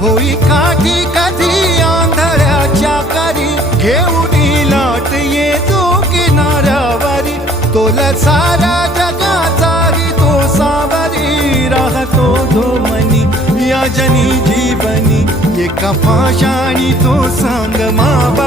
होई काठी कधी आंधळ्याच्या करी? घेऊन लाट येतो किनाऱ्यावरी. तोल सारा जगाचाही तो सावरी. राहतो तो मनी या जनी जीवनी. एका पाशाणी तो सांग मा